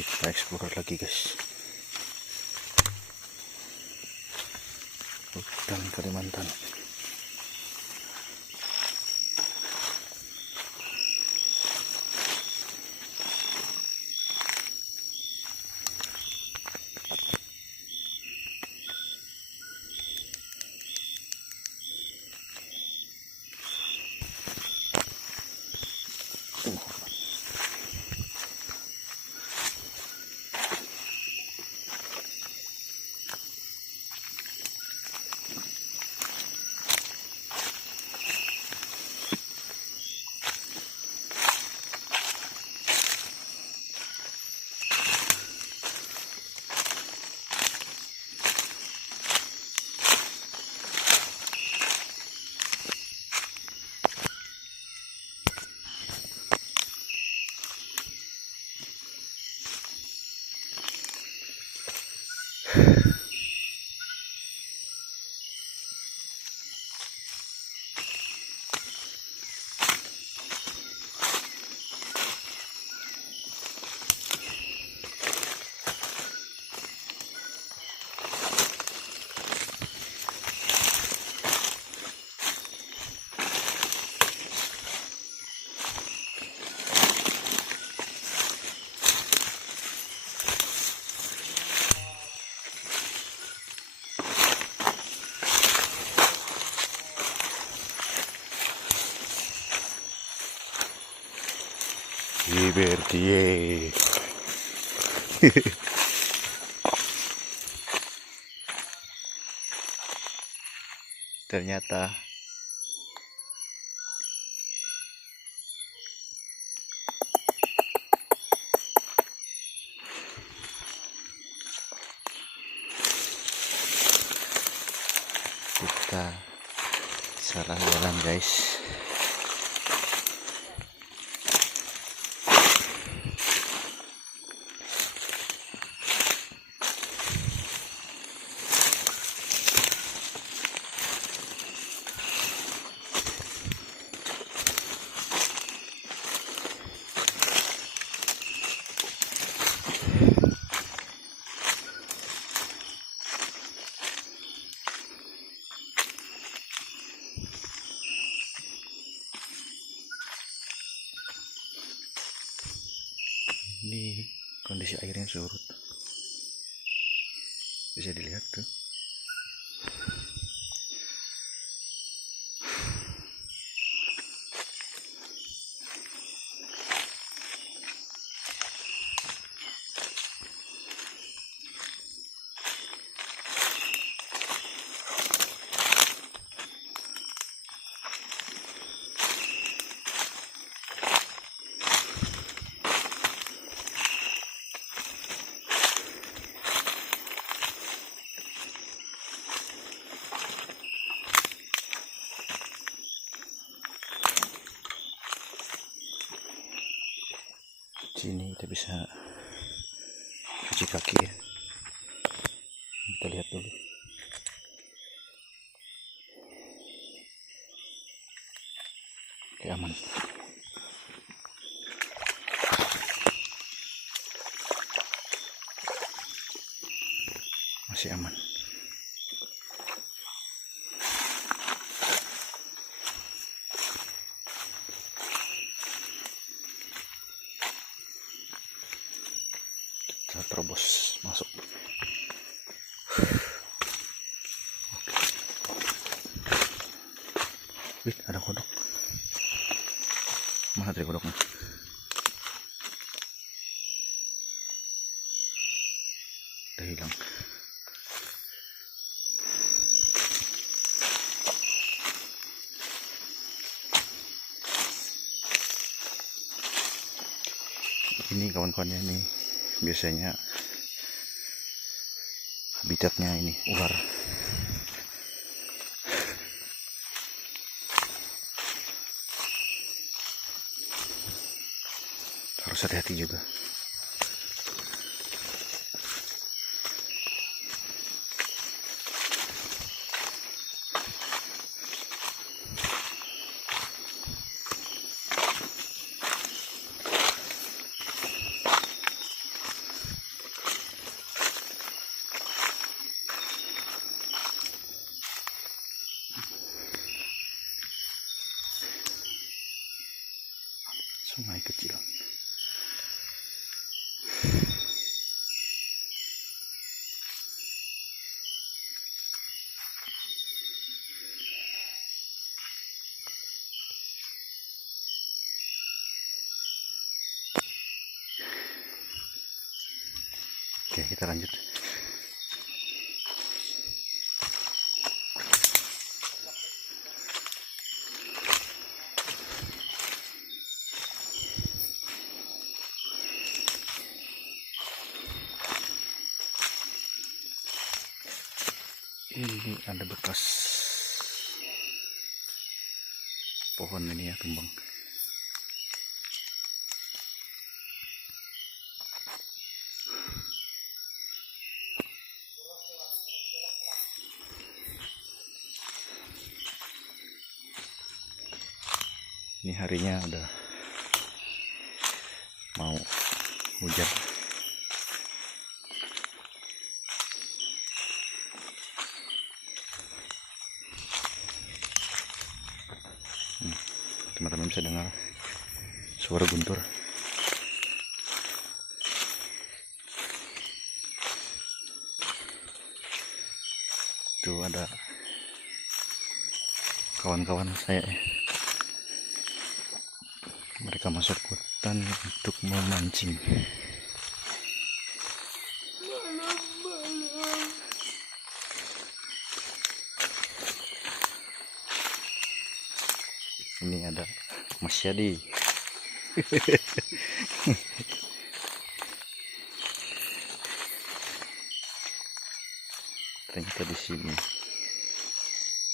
Kita explore lagi guys, hutan Kalimantan. Liberty. Ternyata kita salah jalan guys. Ini kondisi airnya surut, bisa dilihat tuh. Sini kita bisa cuci kaki ya. Kita lihat dulu. Oke, aman. Masih aman. Kita terobos masuk. Wih, ada kodok. Mana tadi kodoknya? Udah hilang. Ini kawan-kawannya nih, biasanya habitatnya ini ular. Harus hati-hati juga. kecil. Oke, kita lanjut. Ini ada bekas pohon ini ya, tumbang. Ini harinya udah mau hujan. Teman-teman bisa dengar suara guntur. Tuh ada kawan-kawan saya ya. Mereka masuk hutan untuk memancing. Ini ada Mas Yadi. Ternyata di sini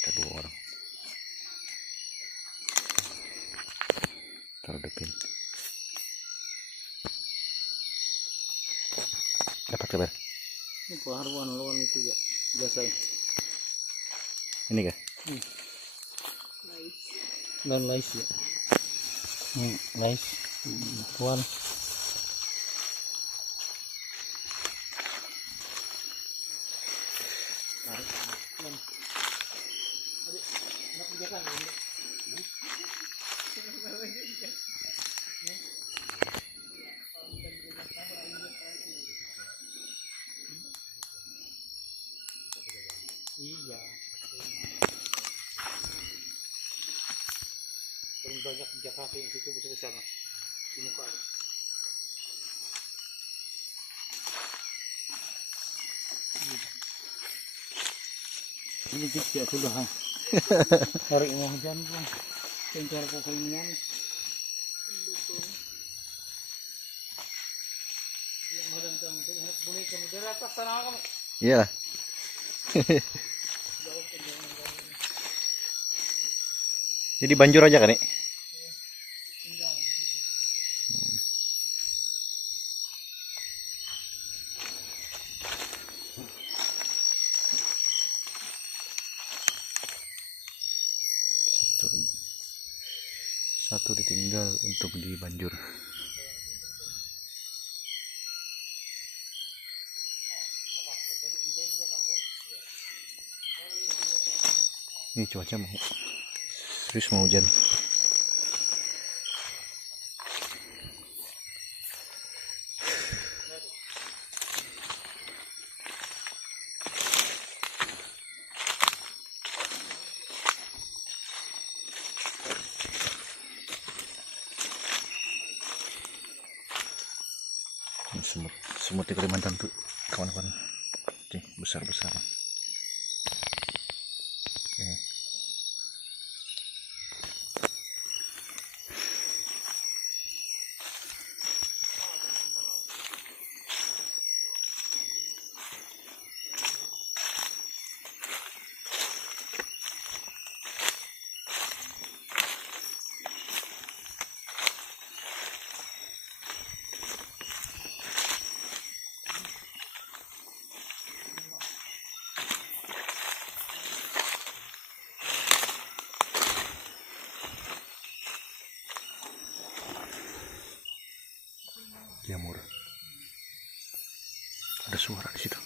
ada 2 orang. Terdepan. Dapat kabar? Ini paharwan itu ya biasa. Ini kah? Non nice ya. Nice. Tuan. Iya. Paling banyak Jakarta yang situ bisa ke sana. Di muka. Ini juga sudah. Hari mau hujan bang. Kencur kokainan. Kemudian kamu boleh kamu dari atas sana kamu. Iya. Jadi banjur aja kan nih? Satu ditinggal untuk di banjur. Ini cuaca mau serius mau hujan. Semut di Kalimantan tuh kawan-kawan, besar-besar. Ini. Jamur. Ada suara di situ.